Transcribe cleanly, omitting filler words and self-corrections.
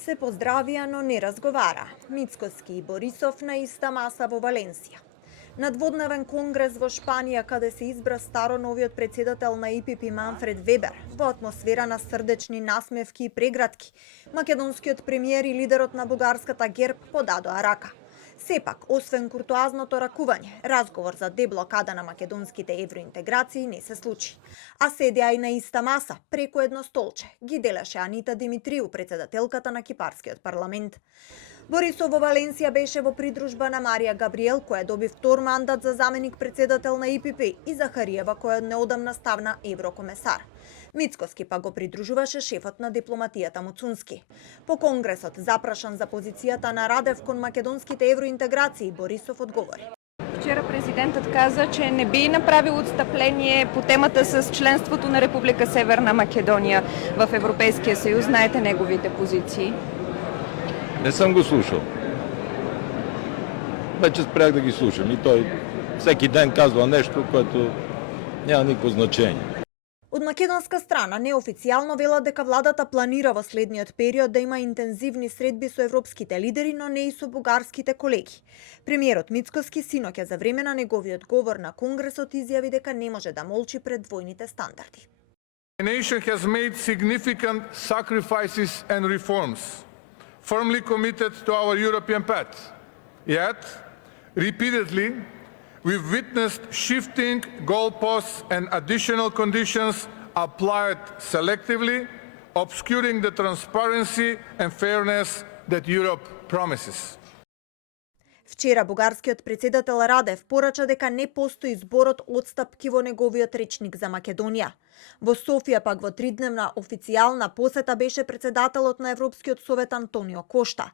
Се поздравија, но не разговара. Мицкоски и Борисов на иста маса во Валенсија. На дводневен конгрес во Шпанија, каде се избра старо новиот председател на ИПП Манфред Вебер, во атмосфера на срдечни насмевки и прегратки, македонскиот премиер и лидерот на бугарската ГЕРБ подадоа рака. Сепак, освен куртоазното ракување, разговор за деблокада на македонските евроинтеграции не се случи. А седеа и на иста маса, преку едно столче, ги делеше Анита Димитриу, председателката на кипарскиот парламент. Борисов во Валенсија беше во придружба на Марија Габриел, која доби втор мандат за заменик председател на ИПП, и Захариева, која неодамна ставна еврокомесар. Мицкоски па го придружуваше шефот на дипломатијата Муцунски. По конгресот, запрашан за позицијата на Радев кон македонските евроинтеграции, Борисов одговори. Вчера президентът каза, че не би направил отстъпление по темата с членството на Република Северна Македония в Европейския съюз. Знаете неговите позиции? Не съм го слушал. Вече спрях да ги слушам и той всеки ден казва нещо, което няма никакво значение. Од македонска страна неофицијално велат дека владата планира во следниот период да има интензивни средби со европските лидери, но не и со бугарските колеги. Премиерот Мицкоски синоќа за време на неговиот говор на Конгресот изјави дека не може да молчи пред двојните стандарди. The nation has made significant sacrifices and reforms, firmly committed to our European path. Yet, repeatedly, we've witnessed shifting goalposts and additional conditions applied selectively, obscuring the transparency and fairness that Europe promises. Вчера бугарскиот председател Радев порача дека не постои зборот одстапки во неговиот речник за Македонија. Во Софија пак во тридневна официјална посета беше председателот на Европскиот совет Антонио Кошта.